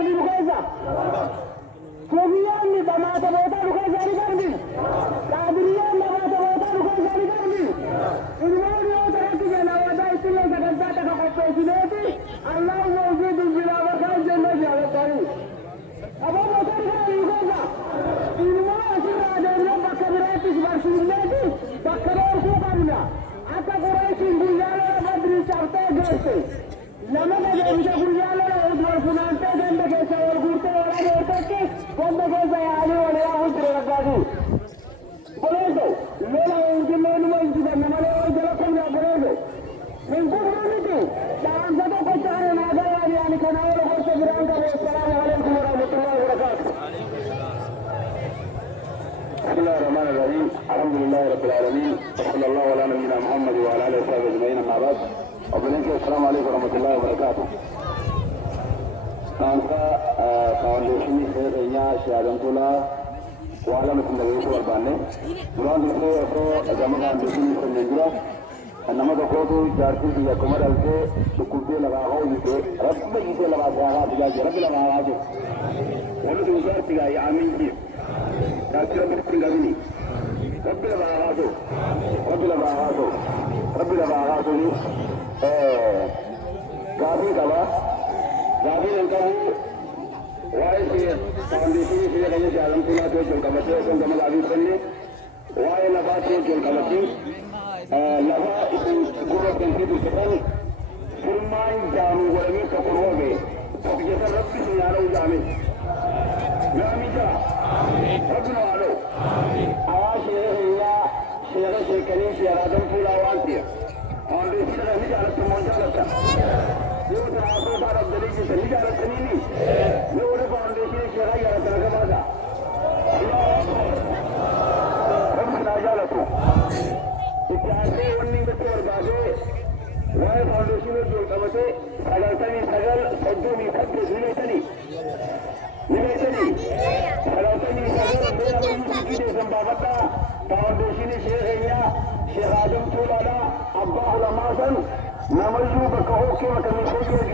قلبي بكيزة صوفيان بما تبوتا بكيزة لقلبي قادريان بما تبوتا بكيزة لقلبي المال يوترك جناوة إسلام سكنتاتك قطوسينيتي الله موجود بلا وكان جنة على الطريق أبو بكر قال بكيزة المال أسرع دولة بكبراتي برسوليتي بكبر سوقنا أتا قريش بلالة بدري شرطة قرسي لما نجد بلالة أدوار فنانتا جنب كيسا والقرطة ولا نوتك جنب كيسا يعني ولا يأخذ رغادي بلوزو لولا يمكن لنما يجب أنما لا يجب لكم يا بلوزو من كل رميتي دعان ستو قشعر ناغل يعني كناول قرص برانك والسلام عليكم ورحمة الله وبركاته بسم الله الرحمن الرحيم الحمد لله رب العالمين وصلى الله على نبينا محمد وعلى اله وصحبه اجمعين اما بعد السلام عليكم ورحمه الله وبركاته. Nangka foundation ini saya Tola wala na kunda yuko arbane buran dito ako agama foundation ni Sendra nama ko ko jarti diya kumar alke sukulte laga ho yite rabb yite laga saha diya rabb laga ajo wala do jarti ga amin ji dakira mutin gabini rabb laga ajo rabb laga ajo rabb laga ajo ni gabi kala gabi engkau wahai si foundation ni saya kaya jalan pula tu jual kamatnya so kami gabi seni wahai nafas tu jual kamatnya lava itu guru tentu tu sekarang firman jamu golongan kekurwoge tapi jasa Rabbi senyara ujamin Amin jah Rabbi nawalo awas ya saya sekali saya adam pula wanti foundation ni jalan semuanya laka yo terasa pada dari sini jalan sini ni yo ada foundation syarah yang terlalu baza kamu saja lah tu ikhlasnya warning betul baze wahai foundation itu kamu tu sagal satu ni satu nilai tadi sagal tadi mereka mengikuti desambabata foundation syarahnya Syekh Adam Tulada Abdul Ramadan nama juga kau okey macam ni kau jadi